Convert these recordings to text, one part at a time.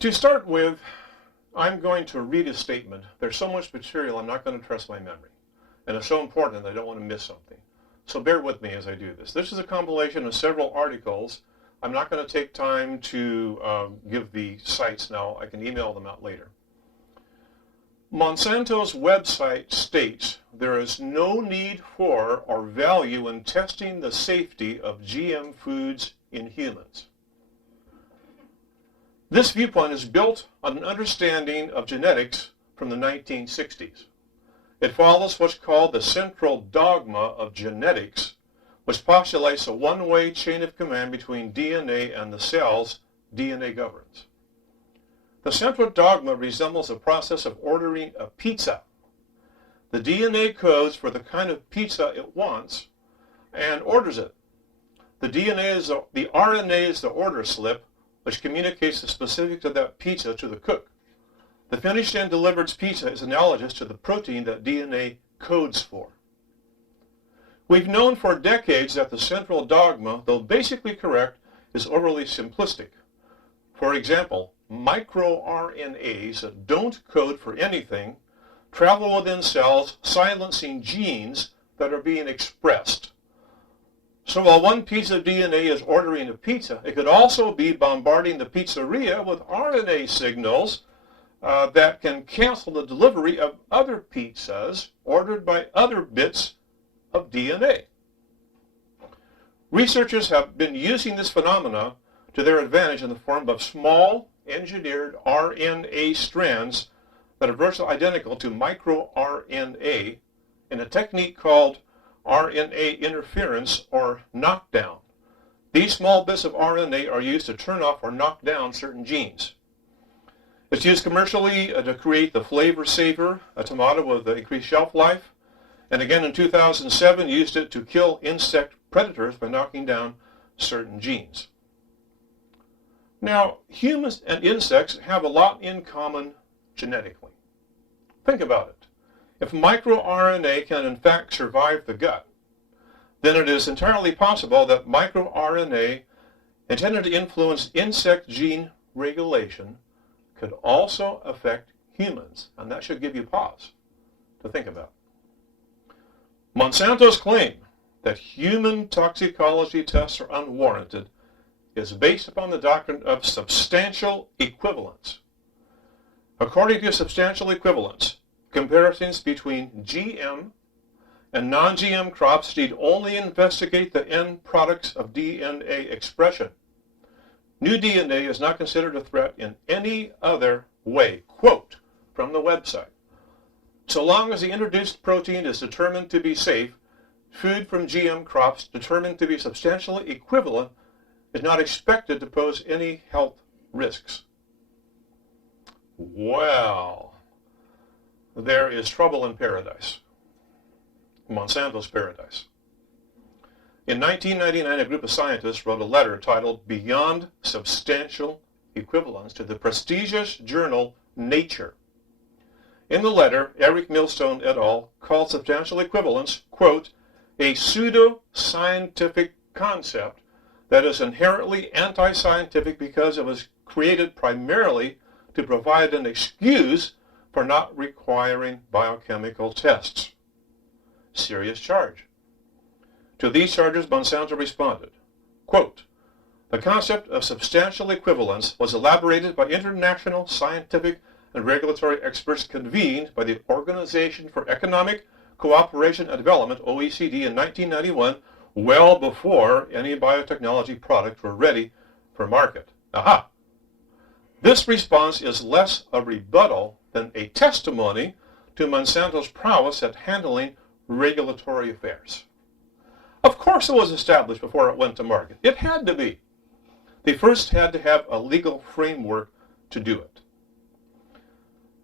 To start with, I'm going to read a statement. There's so much material, I'm not going to trust my memory. And it's so important that I don't want to miss something. So bear with me as I do this. This is a compilation of several articles. I'm not going to take time to give the sites now. I can email them out later. Monsanto's website states there is no need for or value in testing the safety of GM foods in humans. This viewpoint is built on an understanding of genetics from the 1960s. It follows what's called the central dogma of genetics, which postulates a one-way chain of command between DNA and the cells DNA governs. The central dogma resembles the process of ordering a pizza. The DNA codes for the kind of pizza it wants and orders it. The RNA is the order slip, which communicates the specifics of that pizza to the cook. The finished and delivered pizza is analogous to the protein that DNA codes for. We've known for decades that the central dogma, though basically correct, is overly simplistic. For example, microRNAs that don't code for anything travel within cells, silencing genes that are being expressed. So while one piece of DNA is ordering a pizza, it could also be bombarding the pizzeria with RNA signals that can cancel the delivery of other pizzas ordered by other bits of DNA. Researchers have been using this phenomena to their advantage in the form of small engineered RNA strands that are virtually identical to microRNA in a technique called RNA interference or knockdown. These small bits of RNA are used to turn off or knock down certain genes. It's used commercially to create the flavor savor, a tomato with increased shelf life, and again in 2007 used it to kill insect predators by knocking down certain genes. Now, humans and insects have a lot in common genetically. Think about it. If microRNA can in fact survive the gut, then it is entirely possible that microRNA intended to influence insect gene regulation could also affect humans, and that should give you pause to think about. Monsanto's claim that human toxicology tests are unwarranted is based upon the doctrine of substantial equivalence. According to substantial equivalence, comparisons between GM and non-GM crops need only investigate the end products of DNA expression. New DNA is not considered a threat in any other way. Quote from the website. So long as the introduced protein is determined to be safe, food from GM crops determined to be substantially equivalent is not expected to pose any health risks. Well, there is trouble in paradise. Monsanto's paradise. In 1999, a group of scientists wrote a letter titled Beyond Substantial Equivalence to the prestigious journal Nature. In the letter, Eric Millstone et al. Called substantial equivalence, quote, a pseudo-scientific concept that is inherently anti-scientific because it was created primarily to provide an excuse for not requiring biochemical tests. Serious charge. To these charges, Monsanto responded, quote, the concept of substantial equivalence was elaborated by international scientific and regulatory experts convened by the Organization for Economic Cooperation and Development, OECD, in 1991, well before any biotechnology products were ready for market. Aha! This response is less a rebuttal than a testimony to Monsanto's prowess at handling regulatory affairs. Of course it was established before it went to market. It had to be. They first had to have a legal framework to do it.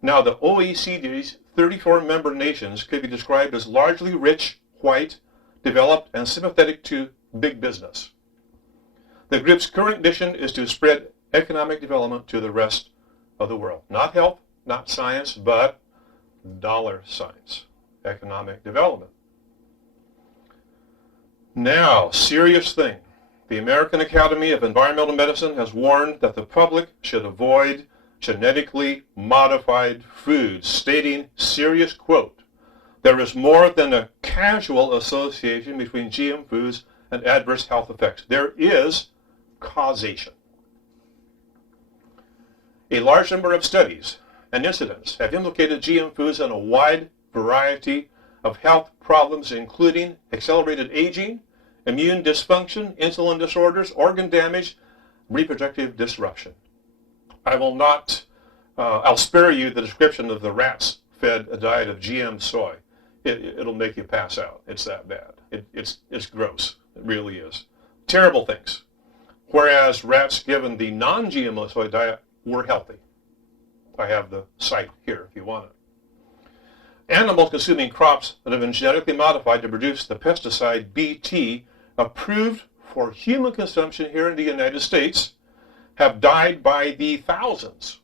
Now, the OECD's 34 member nations could be described as largely rich, white, developed, and sympathetic to big business. The group's current mission is to spread economic development to the rest of the world. Not health, not science, but dollar signs. Economic development. Now, serious thing. The American Academy of Environmental Medicine has warned that the public should avoid genetically modified foods, stating, serious quote, there is more than a casual association between GM foods and adverse health effects. There is causation. A large number of studies and incidents have implicated GM foods in a wide variety of health problems, including accelerated aging, immune dysfunction, insulin disorders, organ damage, reproductive disruption. I will not, I'll spare you the description of the rats fed a diet of GM soy. It'll make you pass out. It's that bad. It's gross. It really is. Terrible things. Whereas rats given the non-GMO soy diet were healthy. I have the site here if you want it. Animals consuming crops that have been genetically modified to produce the pesticide Bt approved for human consumption here in the United States have died by the thousands,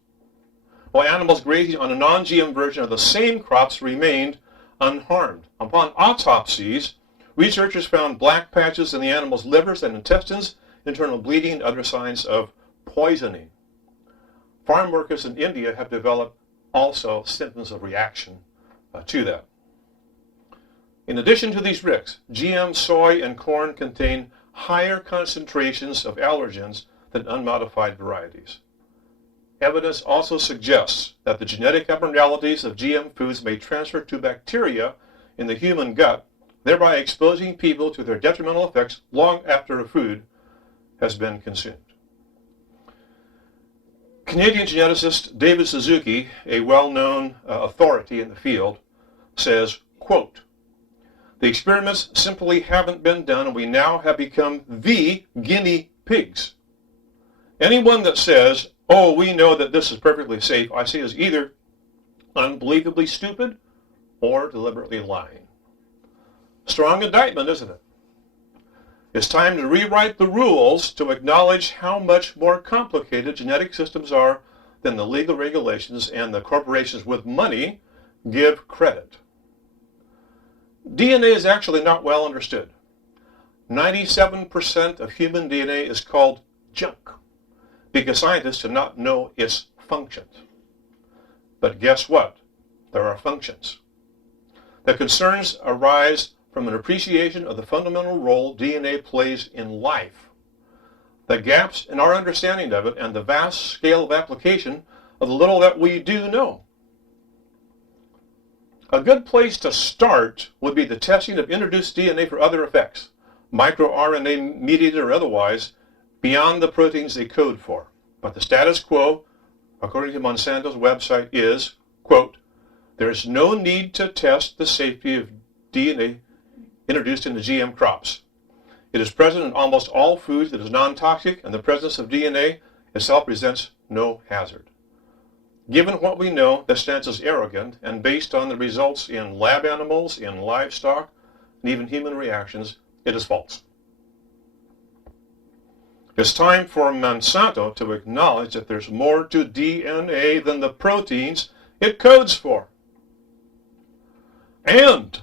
while animals grazing on a non-GM version of the same crops remained unharmed. Upon autopsies, researchers found black patches in the animals' livers and intestines, internal bleeding, and other signs of poisoning. Farm workers in India have developed also symptoms of reaction to that. In addition to these risks, GM soy and corn contain higher concentrations of allergens than unmodified varieties. Evidence also suggests that the genetic abnormalities of GM foods may transfer to bacteria in the human gut, thereby exposing people to their detrimental effects long after a food has been consumed. Canadian geneticist David Suzuki, a well-known authority in the field, says, quote, the experiments simply haven't been done and we now have become the guinea pigs. Anyone that says, oh, we know that this is perfectly safe, I say is either unbelievably stupid or deliberately lying. Strong indictment, isn't it? It's time to rewrite the rules to acknowledge how much more complicated genetic systems are than the legal regulations and the corporations with money give credit. DNA is actually not well understood. 97% of human DNA is called junk because scientists do not know its functions. But guess what? There are functions. The concerns arise from an appreciation of the fundamental role DNA plays in life, the gaps in our understanding of it, and the vast scale of application of the little that we do know. A good place to start would be the testing of introduced DNA for other effects, microRNA mediated or otherwise, beyond the proteins they code for. But the status quo, according to Monsanto's website, is, quote, there is no need to test the safety of DNA introduced into GM crops. It is present in almost all foods that is non-toxic, and the presence of DNA itself presents no hazard. Given what we know, this stance is arrogant, and based on the results in lab animals, in livestock, and even human reactions, it is false. It's time for Monsanto to acknowledge that there's more to DNA than the proteins it codes for. And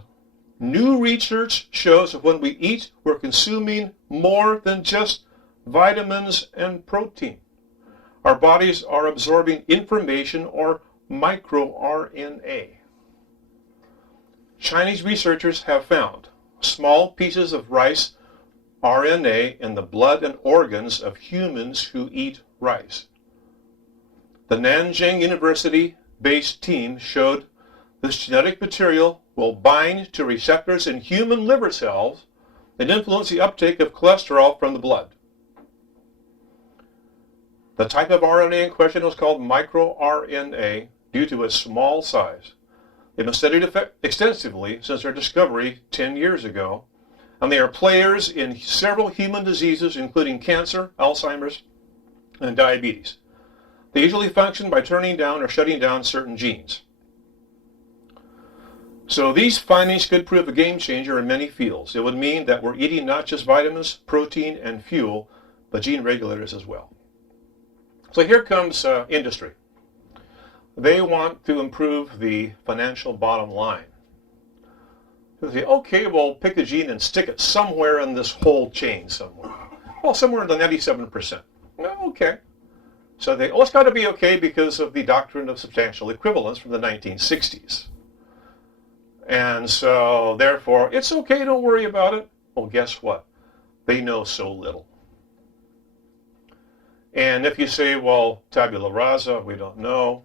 new research shows that when we eat, we're consuming more than just vitamins and protein. Our bodies are absorbing information or microRNA. Chinese researchers have found small pieces of rice RNA in the blood and organs of humans who eat rice. The Nanjing University-based team showed this genetic material will bind to receptors in human liver cells and influence the uptake of cholesterol from the blood. The type of RNA in question was called microRNA due to its small size. They've been studied extensively since their discovery 10 years ago, and they are players in several human diseases, including cancer, Alzheimer's, and diabetes. They usually function by turning down or shutting down certain genes. So these findings could prove a game changer in many fields. It would mean that we're eating not just vitamins, protein, and fuel, but gene regulators as well. So here comes industry. They want to improve the financial bottom line. They say, okay, well, pick a gene and stick it somewhere in this whole chain somewhere. Well, somewhere in the 97%. Well, okay. So it's got to be okay because of the doctrine of substantial equivalence from the 1960s. And so, therefore, it's okay, don't worry about it. Well, guess what? They know so little. And if you say, well, tabula rasa, we don't know,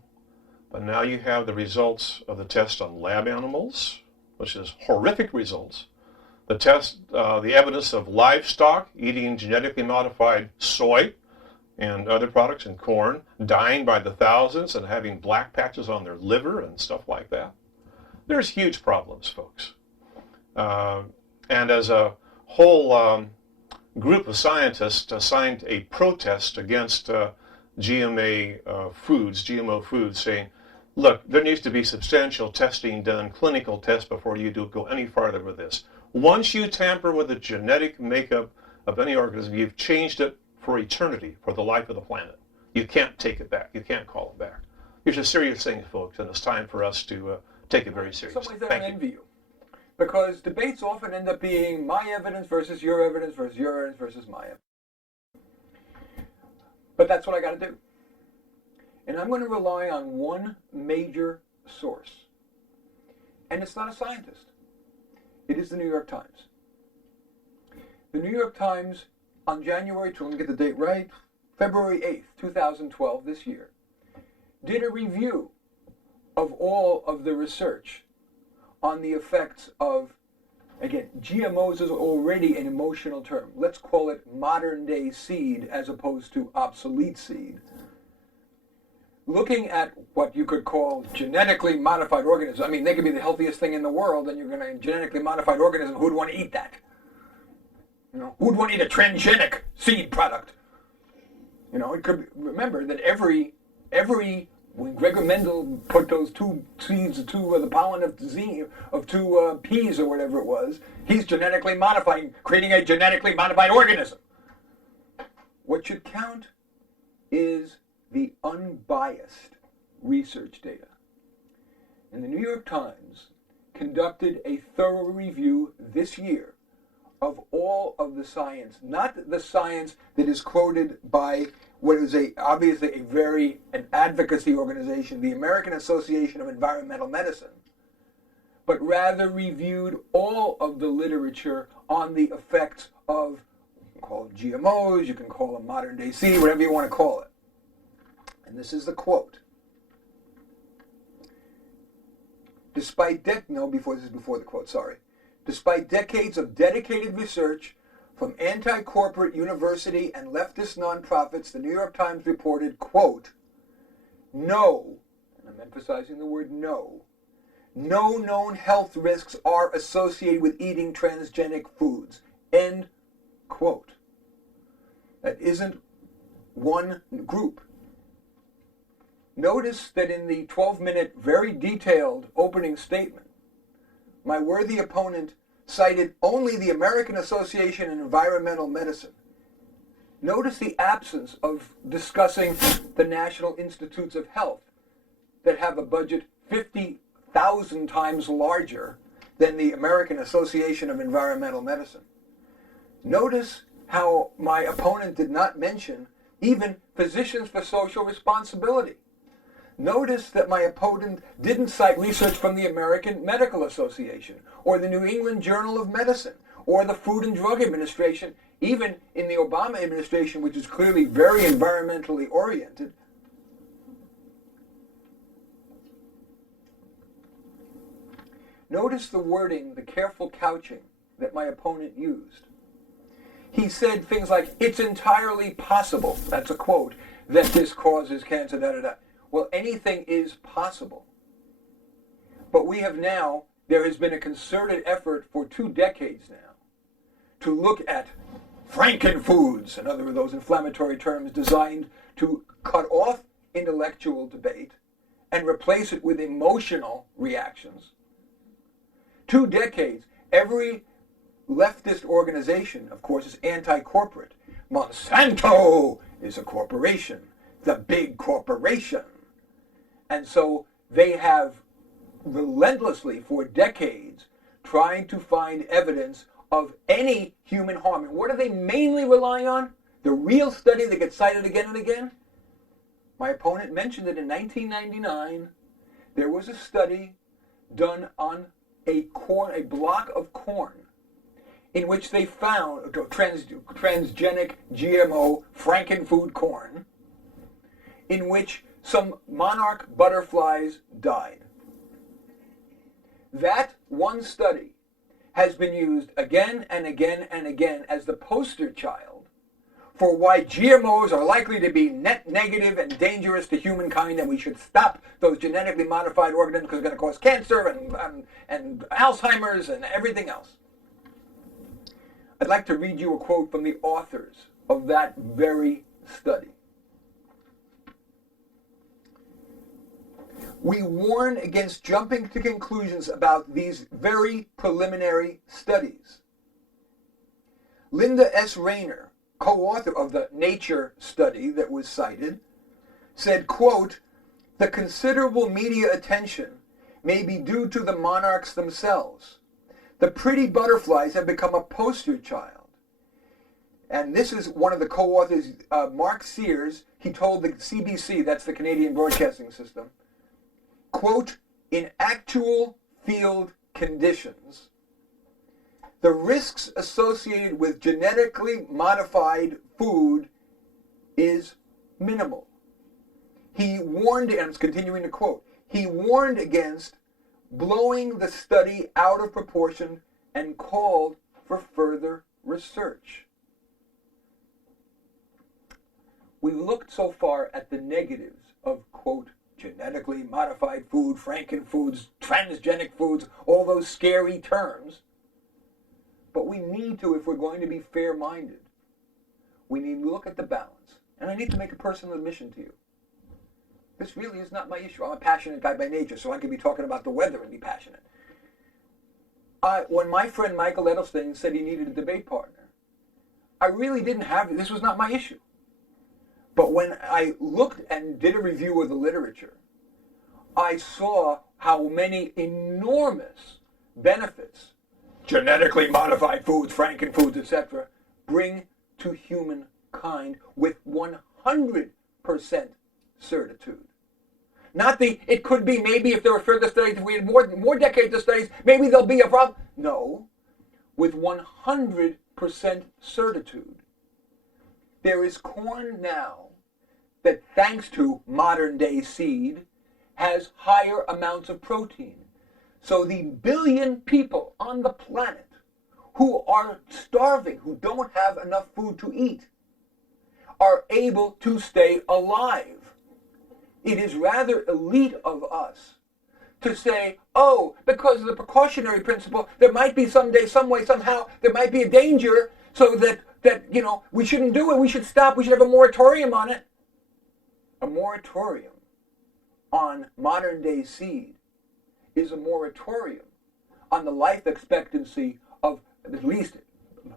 but now you have the results of the test on lab animals, which is horrific results. The evidence of livestock eating genetically modified soy and other products and corn, dying by the thousands and having black patches on their liver and stuff like that. There's huge problems, folks. And as a whole group of scientists signed a protest against GMO foods, saying, look, there needs to be substantial testing done, clinical tests, before you go any farther with this. Once you tamper with the genetic makeup of any organism, you've changed it for eternity, for the life of the planet. You can't take it back. You can't call it back. These are serious things, folks, and it's time for us to take it very seriously. In some ways, I don't envy you. Because debates often end up being my evidence versus your evidence versus your evidence versus my evidence. But that's what I got to do. And I'm going to rely on one major source. And it's not a scientist. It is the New York Times. The New York Times, on January, let me get the date right, February 8th, 2012, this year, did a review of all of the research on the effects of, again, GMOs is already an emotional term. Let's call it modern day seed as opposed to obsolete seed. Looking at what you could call genetically modified organisms. I mean, they could be the healthiest thing in the world, and you're going to genetically modified organism. Who'd want to eat that? You know, who'd want to eat a transgenic seed product? You know, it could be, remember that when Gregor Mendel put those two seeds, the pollen of two peas or whatever it was, he's genetically modifying, creating a genetically modified organism. What should count is the unbiased research data. And the New York Times conducted a thorough review this year of all of the science, not the science that is quoted by what is obviously an advocacy organization, the American Association of Environmental Medicine, but rather reviewed all of the literature on the effects of, you can call them GMOs, you can call them modern day seed, whatever you want to call it. And this is the quote. Despite the quote, sorry. Despite decades of dedicated research from anti-corporate university and leftist nonprofits, the New York Times reported, quote, no, and I'm emphasizing the word no known health risks are associated with eating transgenic foods, end quote. That isn't one group. Notice that in the 12-minute, very detailed opening statement, my worthy opponent cited only the American Association of Environmental Medicine. Notice the absence of discussing the National Institutes of Health that have a budget 50,000 times larger than the American Association of Environmental Medicine. Notice how my opponent did not mention even Physicians for Social Responsibility. Notice that my opponent didn't cite research from the American Medical Association or the New England Journal of Medicine or the Food and Drug Administration, even in the Obama administration, which is clearly very environmentally oriented. Notice the wording, the careful couching that my opponent used. He said things like, it's entirely possible, that's a quote, that this causes cancer, da-da-da. Well, anything is possible. But there has been a concerted effort for 2 decades now to look at frankenfoods, another of those inflammatory terms designed to cut off intellectual debate and replace it with emotional reactions. 2 decades, every leftist organization, of course, is anti-corporate. Monsanto is a corporation, the big corporation. And so they have relentlessly, for decades, trying to find evidence of any human harm. And what do they mainly rely on? The real study that gets cited again and again? My opponent mentioned that in 1999, there was a study done on a block of corn, in which they found transgenic GMO frankenfood corn, in which some monarch butterflies died. That one study has been used again and again and again as the poster child for why GMOs are likely to be net negative and dangerous to humankind, and we should stop those genetically modified organisms because they're going to cause cancer and Alzheimer's and everything else. I'd like to read you a quote from the authors of that very study. We warn against jumping to conclusions about these very preliminary studies. Linda S. Rayner, co-author of the Nature study that was cited, said, quote, "The considerable media attention may be due to the monarchs themselves. The pretty butterflies have become a poster child." And this is one of the co-authors, Mark Sears. He told the CBC, that's the Canadian Broadcasting System, quote, "In actual field conditions, the risks associated with genetically modified food is minimal." He warned, and I'm continuing to quote, he warned against blowing the study out of proportion and called for further research. We looked so far at the negatives of, quote, genetically modified food, frankenfoods, transgenic foods, all those scary terms. But we need to, if we're going to be fair-minded, we need to look at the balance. And I need to make a personal admission to you. This really is not my issue. I'm a passionate guy by nature, so I can be talking about the weather and be passionate. When my friend Michael Edelstein said he needed a debate partner, I really didn't have, this was not my issue. But when I looked and did a review of the literature, I saw how many enormous benefits genetically modified foods, frankenfoods, etc., bring to humankind with 100% certitude. Not it could be maybe if there were further studies, if we had more decades of studies, maybe there'll be a problem. No, with 100% certitude. There is corn now that, thanks to modern day seed, has higher amounts of protein. So the billion people on the planet who are starving, who don't have enough food to eat, are able to stay alive. It is rather elite of us to say, oh, because of the precautionary principle, there might be someday, some way, somehow, there might be a danger, so that we shouldn't do it, we should stop, we should have a moratorium on it. A moratorium on modern day seed is a moratorium on the life expectancy of at least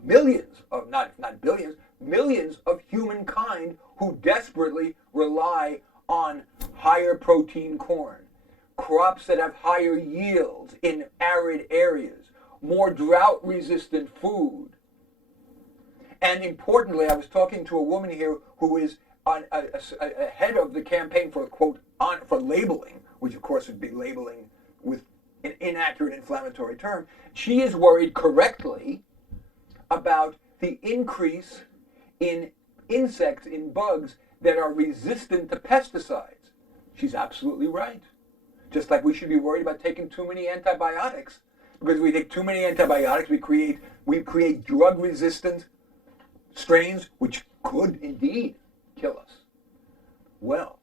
millions of, not billions, millions of humankind who desperately rely on higher protein corn, crops that have higher yields in arid areas, more drought-resistant food. And importantly, I was talking to a woman here who is a head of the campaign for, quote, for labeling, which of course would be labeling with an inaccurate inflammatory term. She is worried correctly about the increase in insects, in bugs that are resistant to pesticides. She's absolutely right. Just like we should be worried about taking too many antibiotics. Because if we take too many antibiotics, we create drug-resistant strains which could indeed kill us. Well,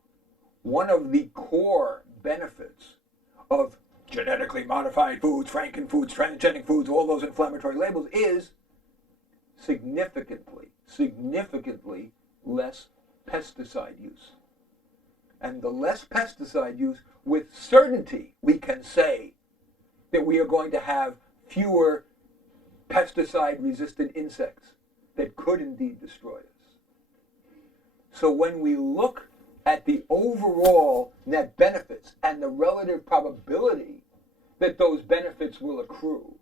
one of the core benefits of genetically modified foods, frankenfoods, transgenic foods, all those inflammatory labels is significantly less pesticide use. And the less pesticide use, with certainty, we can say that we are going to have fewer pesticide-resistant insects that could indeed destroy us. So when we look at the overall net benefits and the relative probability that those benefits will accrue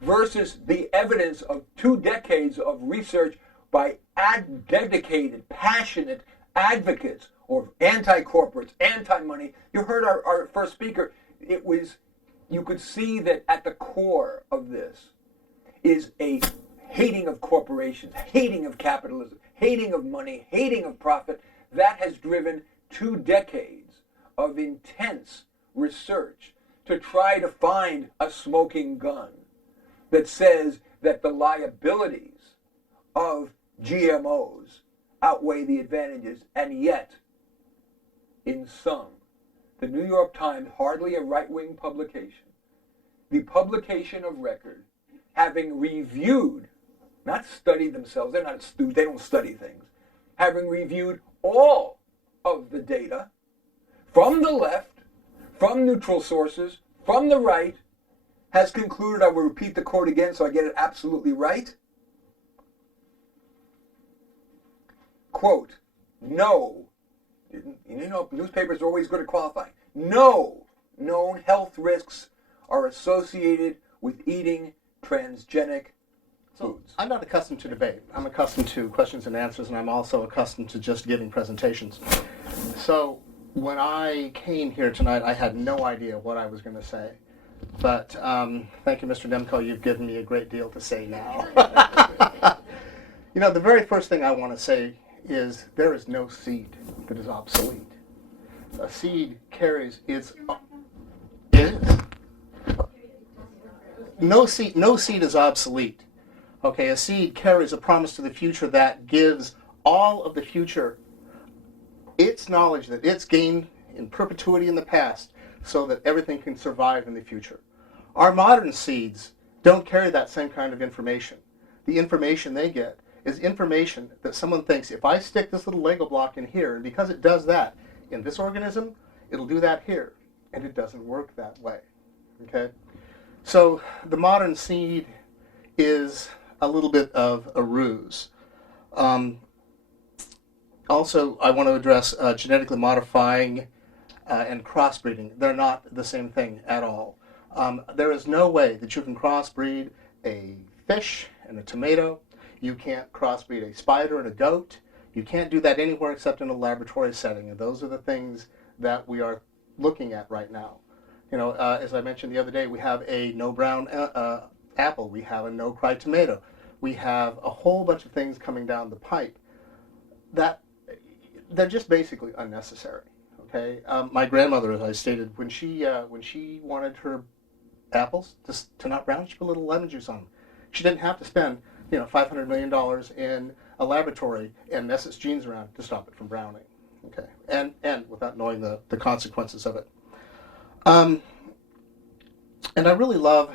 versus the evidence of 2 decades of research by dedicated, passionate advocates or anti-corporates, anti-money. You heard our first speaker. You could see that at the core of this is a hating of corporations, hating of capitalism, hating of money, hating of profit. That has driven 2 decades of intense research to try to find a smoking gun that says that the liabilities of GMOs outweigh the advantages, and yet, in some, the New York Times, hardly a right-wing publication, the publication of record, having reviewed, not studied themselves, they don't study things, having reviewed all of the data from the left, from neutral sources, from the right, has concluded, I will repeat the quote again so I get it absolutely right, quote, no, newspapers are always good at qualifying, no known health risks are associated with eating transgenic foods. I'm not accustomed to debate. I'm accustomed to questions and answers, and I'm also accustomed to just giving presentations. So when I came here tonight, I had no idea what I was going to say. But thank you, Mr. Demko. You've given me a great deal to say now. The very first thing I want to say is there is no seed that is obsolete. A seed carries its... No seed is obsolete. Okay, a seed carries a promise to the future that gives all of the future its knowledge that it's gained in perpetuity in the past so that everything can survive in the future. Our modern seeds don't carry that same kind of information. The information they get is information that someone thinks, if I stick this little Lego block in here, and because it does that in this organism, it'll do that here. And it doesn't work that way. Okay? So the modern seed is a little bit of a ruse. Also, I want to address genetically modifying and crossbreeding. They're not the same thing at all. There is no way that you can crossbreed a fish and a tomato. You can't crossbreed a spider and a goat. You can't do that anywhere except in a laboratory setting. And those are the things that we are looking at right now. As I mentioned the other day, we have a no brown apple. We have a no cry tomato. We have a whole bunch of things coming down the pipe that they're just basically unnecessary. Okay, my grandmother, as I stated, when she wanted her apples to not brown, she put a little lemon juice on them. She didn't have to spend $500 million in a laboratory and mess its genes around to stop it from browning. Okay, and without knowing the consequences of it. And I really love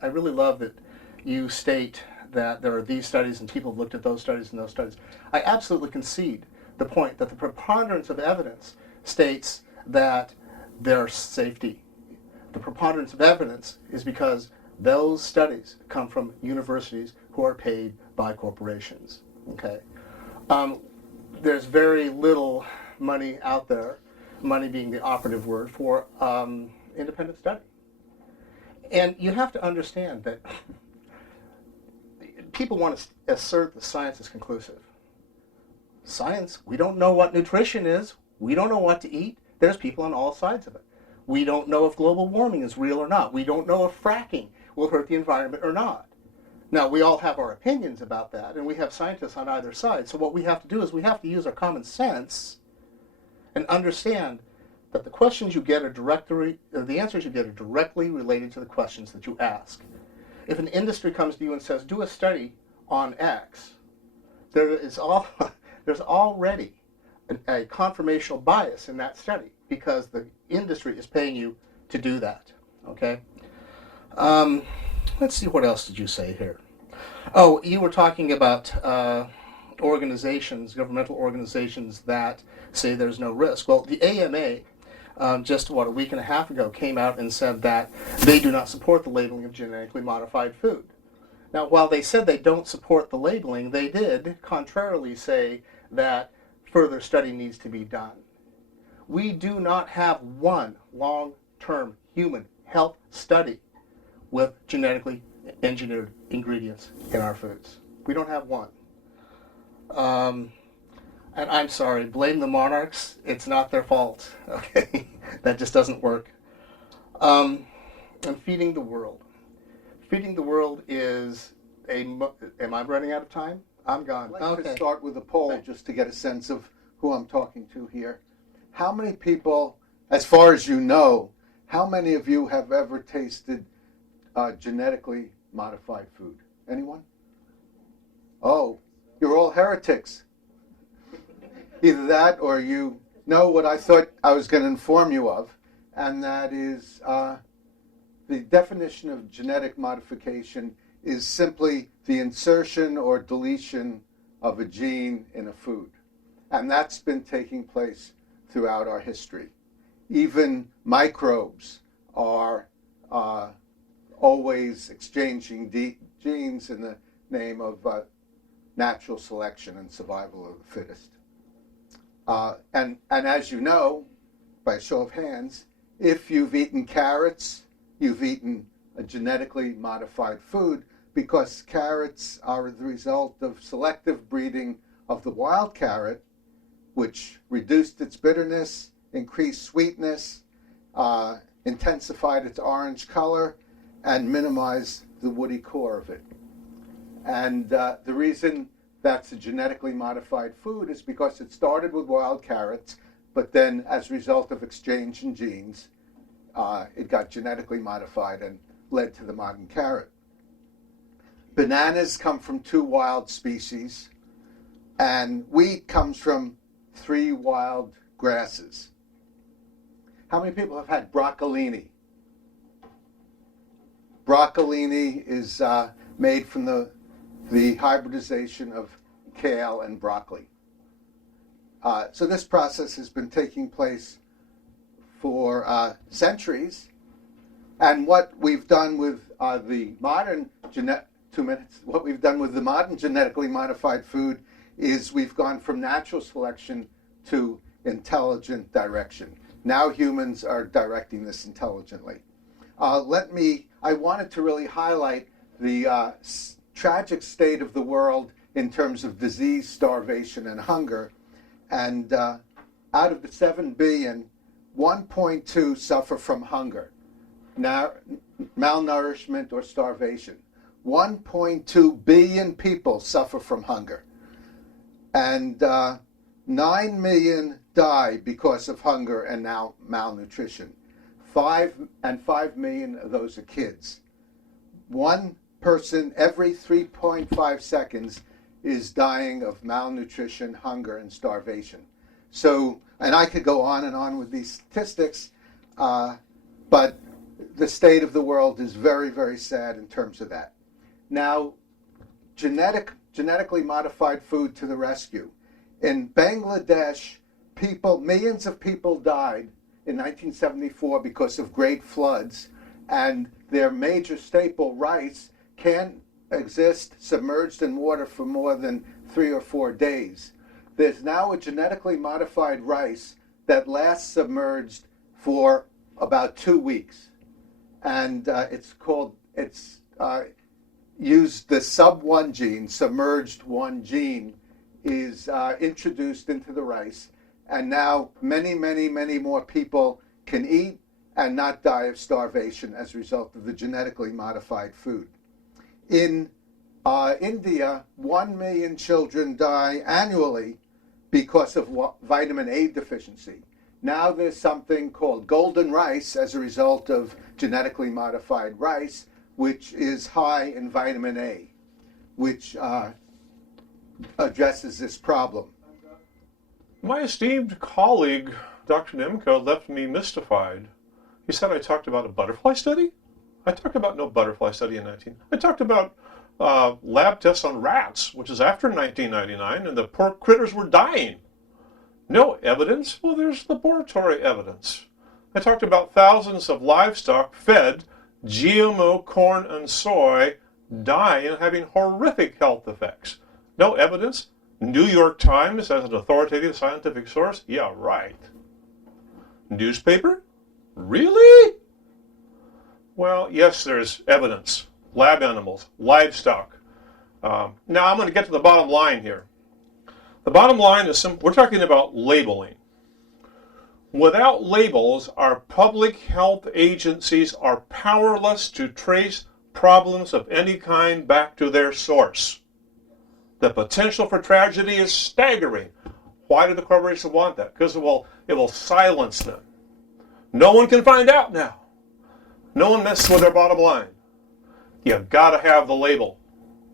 that you state that there are these studies and people have looked at those studies and those studies. I absolutely concede the point that the preponderance of evidence states that there's safety. The preponderance of evidence is because those studies come from universities who are paid by corporations. Okay, there's very little money out there, money being the operative word, for independent study. And you have to understand that people want to assert that science is conclusive. Science, we don't know what nutrition is. We don't know what to eat. There's people on all sides of it. We don't know if global warming is real or not. We don't know if fracking will hurt the environment or not. Now, we all have our opinions about that, and we have scientists on either side. So what we have to do is we have to use our common sense and understand that the questions you get the answers you get are directly related to the questions that you ask. If an industry comes to you and says, do a study on X, there's already a confirmational bias in that study because the industry is paying you to do that. Okay? Let's see, what else did you say here? Oh, you were talking about governmental organizations that say there's no risk. Well, the AMA, just a week and a half ago, came out and said that they do not support the labeling of genetically modified food. Now, while they said they don't support the labeling, they did contrarily say that further study needs to be done. We do not have one long-term human health study with genetically engineered ingredients in our foods. We don't have one. And I'm sorry, blame the monarchs. It's not their fault. Okay, that just doesn't work. And feeding the world. Feeding the world is am I running out of time? I'm gone. I'd like to start with a poll just to get a sense of who I'm talking to here. How many people, as far as you know, how many of you have ever tasted genetically modified food? Anyone? Oh, you're all heretics. Either that or you know what I thought I was going to inform you of, and that is the definition of genetic modification is simply the insertion or deletion of a gene in a food. And that's been taking place throughout our history. Even microbes are always exchanging genes in the name of natural selection and survival of the fittest. And as you know, by a show of hands, if you've eaten carrots, you've eaten a genetically modified food, because carrots are the result of selective breeding of the wild carrot, which reduced its bitterness, increased sweetness, intensified its orange color, and minimized the woody core of it. And the reason that's a genetically modified food is because it started with wild carrots, but then as a result of exchange in genes, it got genetically modified and led to the modern carrot. Bananas come from 2 wild species, and wheat comes from 3 wild grasses. How many people have had broccolini? Broccolini is made from the hybridization of kale and broccoli. So this process has been taking place for centuries, and what we've done with the modern what we've done with the modern genetically modified food is we've gone from natural selection to intelligent direction. Now humans are directing this intelligently. I wanted to really highlight the tragic state of the world in terms of disease, starvation, and hunger. And out of the 7 billion, 1.2 suffer from hunger, malnourishment, or starvation. 1.2 billion people suffer from hunger. And 9 million die because of hunger and now malnutrition. 5 million of those are kids. One person every 3.5 seconds is dying of malnutrition, hunger, and starvation. So, and I could go on and on with these statistics, but the state of the world is very, very sad in terms of that. Now, genetically modified food to the rescue. In Bangladesh, millions of people died in 1974 because of great floods, and their major staple, rice, can't exist submerged in water for more than 3 or 4 days. There's now a genetically modified rice that lasts submerged for about 2 weeks, and it's used the sub-1 gene, submerged 1 gene, is introduced into the rice, and now many, many, many more people can eat and not die of starvation as a result of the genetically modified food. In India, 1 million children die annually because of vitamin A deficiency. Now there's something called golden rice as a result of genetically modified rice, which is high in vitamin A, which addresses this problem. My esteemed colleague, Dr. Nemko, left me mystified. He said I talked about a butterfly study? I talked about no butterfly study in 19. I talked about lab tests on rats, which is after 1999, and the poor critters were dying. No evidence? Well, there's laboratory evidence. I talked about thousands of livestock fed GMO corn and soy dying and having horrific health effects. No evidence? New York Times as an authoritative scientific source? Yeah, right. Newspaper? Really? Well, yes, there's evidence. Lab animals, livestock. Now I'm going to get to the bottom line here. The bottom line is we're talking about labeling. Without labels, our public health agencies are powerless to trace problems of any kind back to their source. The potential for tragedy is staggering. Why do the corporations want that? Because it will silence them. No one can find out now. No one messes with their bottom line. You've got to have the label.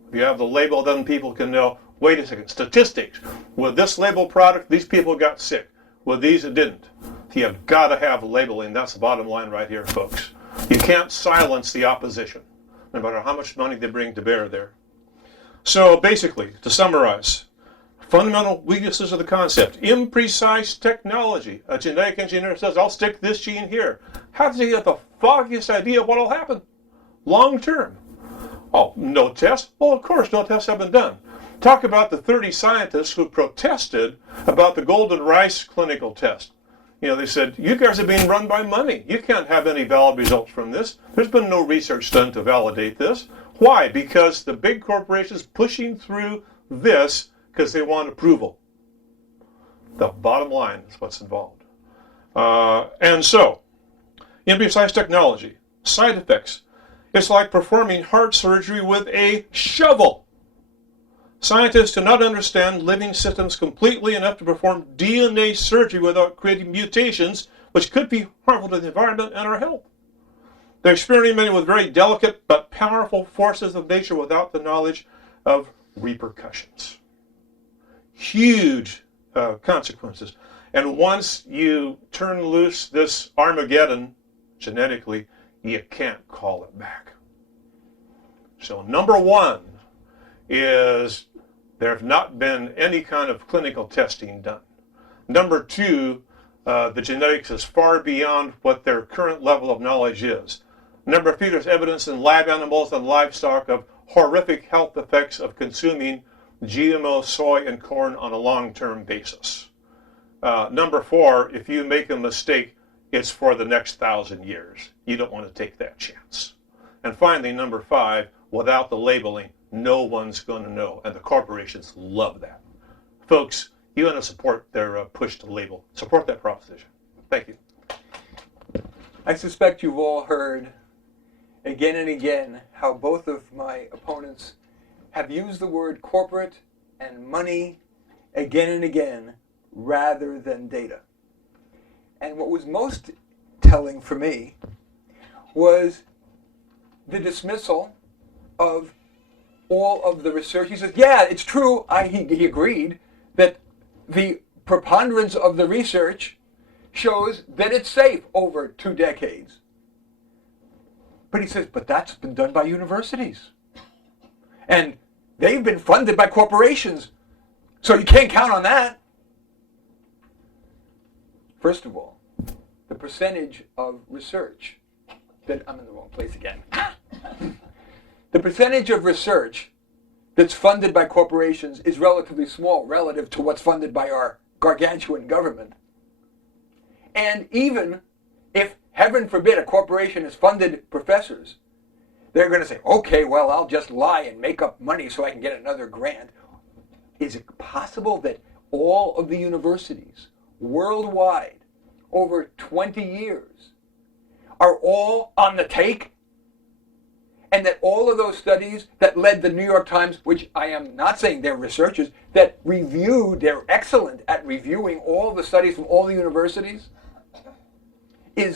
If you have the label, then people can know, wait a second, statistics. With this label product, these people got sick. With these, it didn't. You've got to have labeling. That's the bottom line right here, folks. You can't silence the opposition, no matter how much money they bring to bear there. So basically, to summarize, fundamental weaknesses of the concept. Imprecise technology. A genetic engineer says, I'll stick this gene here. How does he get the foggiest idea of what will happen long term? Oh, no tests? Well, of course, no tests have been done. Talk about the 30 scientists who protested about the golden rice clinical test. You know, they said, you guys are being run by money. You can't have any valid results from this. There's been no research done to validate this. Why? Because the big corporations pushing through this because they want approval. The bottom line is what's involved. And so, imprecise technology, side effects. It's like performing heart surgery with a shovel. Scientists do not understand living systems completely enough to perform DNA surgery without creating mutations which could be harmful to the environment and our health. They're experimenting with very delicate but powerful forces of nature without the knowledge of repercussions. Huge consequences. And once you turn loose this Armageddon genetically, you can't call it back. So number one is there have not been any kind of clinical testing done. Number two, the genetics is far beyond what their current level of knowledge is. Number three, there's evidence in lab animals and livestock of horrific health effects of consuming GMO soy and corn on a long-term basis. Number four, if you make a mistake, it's for the next 1,000 years. You don't want to take that chance. And finally, number five, without the labeling, no one's going to know, and the corporations love that. Folks, you want to support their push to label. Support that proposition. Thank you. I suspect you've all heard again and again how both of my opponents have used the word corporate and money again and again rather than data. And what was most telling for me was the dismissal of all of the research. He says, yeah, it's true. He agreed that the preponderance of the research shows that it's safe over 2 decades. But he says, but that's been done by universities. And they've been funded by corporations. So you can't count on that. First of all, the percentage of research that, I'm in the wrong place again. The percentage of research that's funded by corporations is relatively small relative to what's funded by our gargantuan government. And even if, heaven forbid, a corporation has funded professors, they're going to say, okay, well, I'll just lie and make up money so I can get another grant. Is it possible that all of the universities worldwide over 20 years are all on the take? And that all of those studies that led the New York Times, which I am not saying they're researchers, that reviewed, they're excellent at reviewing all the studies from all the universities, can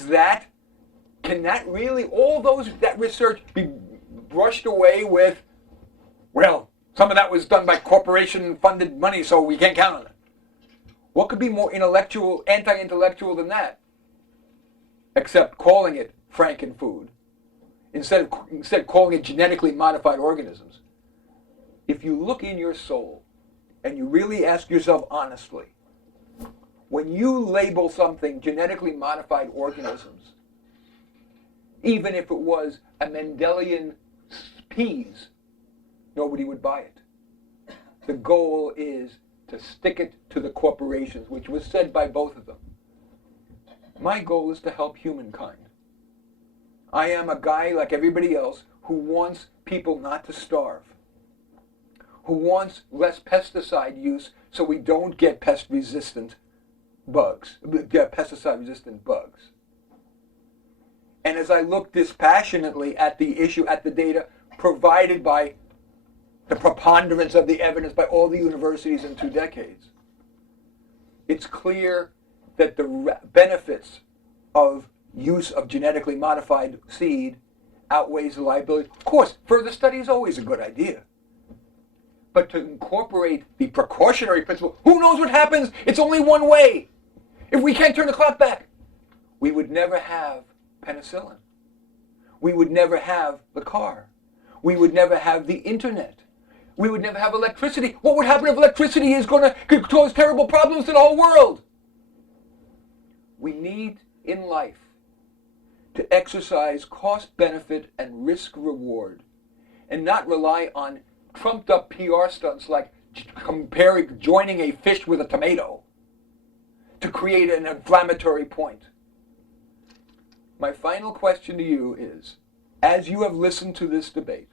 that really, that research be brushed away with, well, some of that was done by corporation-funded money, so we can't count on it? What could be more anti-intellectual than that? Except calling it Frankenfood. Instead of calling it genetically modified organisms. If you look in your soul and you really ask yourself honestly, when you label something genetically modified organisms, even if it was a Mendelian peas, nobody would buy it. The goal is to stick it to the corporations, which was said by both of them. My goal is to help humankind. I am a guy like everybody else who wants people not to starve, who wants less pesticide use so we don't get pest-resistant bugs, get pesticide-resistant bugs. And as I look dispassionately at the issue, at the data provided by the preponderance of the evidence by all the universities in 2 decades, it's clear that the benefits of use of genetically modified seed outweighs the liability. Of course, further study is always a good idea. But to incorporate the precautionary principle, who knows what happens? It's only one way. If we can't turn the clock back, we would never have penicillin. We would never have the car. We would never have the internet. We would never have electricity. What would happen if electricity could cause terrible problems to the whole world? We need in life to exercise cost, benefit, and risk reward, and not rely on trumped up PR stunts like joining a fish with a tomato to create an inflammatory point. My final question to you is, as you have listened to this debate,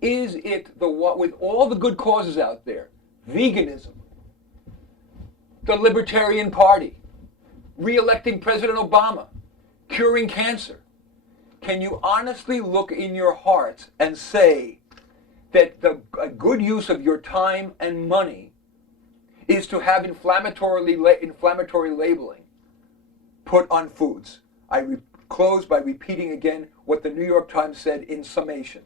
is it with all the good causes out there, veganism, the Libertarian Party, re-electing President Obama, curing cancer, can you honestly look in your hearts and say that a good use of your time and money is to have inflammatory labeling put on foods? I close by repeating again what the New York Times said in summation.